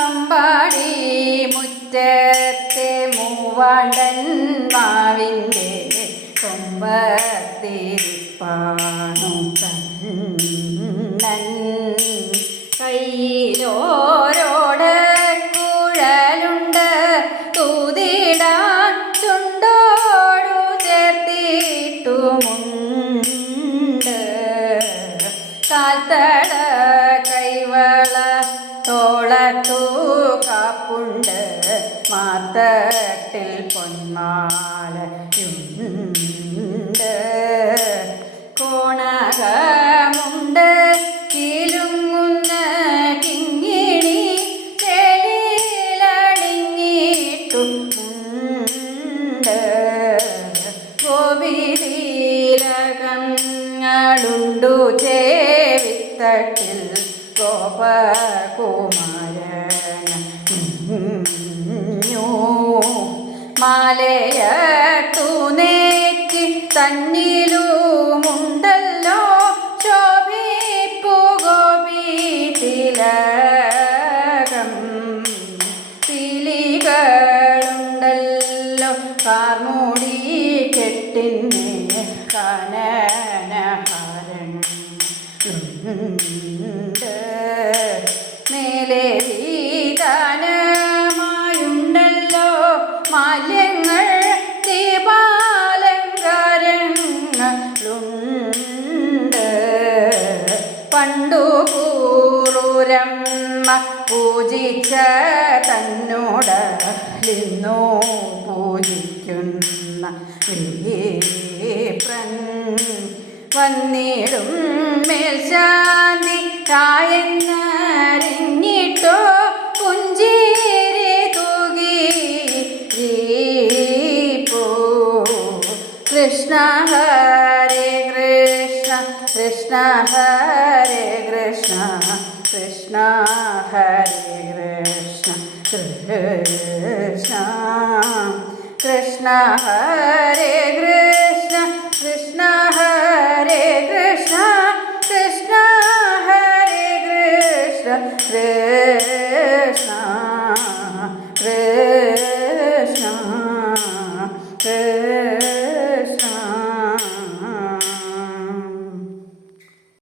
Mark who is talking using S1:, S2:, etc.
S1: അമ്പാടി മുറ്റത്തെ മൂവാണ്ടൻ മാവിന്റെ കൊമ്പത്തിരിപ്പാണു കണ്ണൻ. കയ്യിലോരോട് കുഴലുണ്ട് തൂതിടാൻ ചുണ്ടോടു ചേർത്തിട്ടുമുണ്ട്. കാൽത്തട തോളത്തു കാപ്പുണ്ട് മാത്തട്ടിൽ പൊന്മാലയുണ്ട് കോണകമുണ്ട് കിലുങ്ങുന്ന കിങ്ങിണി ചെളിയിലണിഞ്ഞിട്ടുമുണ്ട് കോവിലീലകങ്ങളുണ്ടു ചേവിത്തട്ടിൽ ഗോപകുമാരനു മാലയത്തു നേറ്റി തന്നിലുമുണ്ടല്ലോ ശോഭിപ്പു ഗോപീതിലകം പിലികളുണ്ടല്ലോ കാർമൂടി കെട്ടിന് കാനനഹാരൻ. പണ്ടു പൂറൂരമ്മ പൂജിച്ച തന്നോട് ലിന്നോ പൂജിക്കുന്ന വന്നിടും മേൽശാന്തി തായെന്നറിഞ്ഞിട്ടോ പുഞ്ചേരി തൂകി. പോ കൃഷ്ണ ഹരേ കൃഷ്ണ ഹരേ കൃഷ്ണ കൃഷ്ണ ഹരേ കൃഷ്ണ കൃഷ്ണ കൃഷ്ണ ഹരേ കൃഷ്ണ.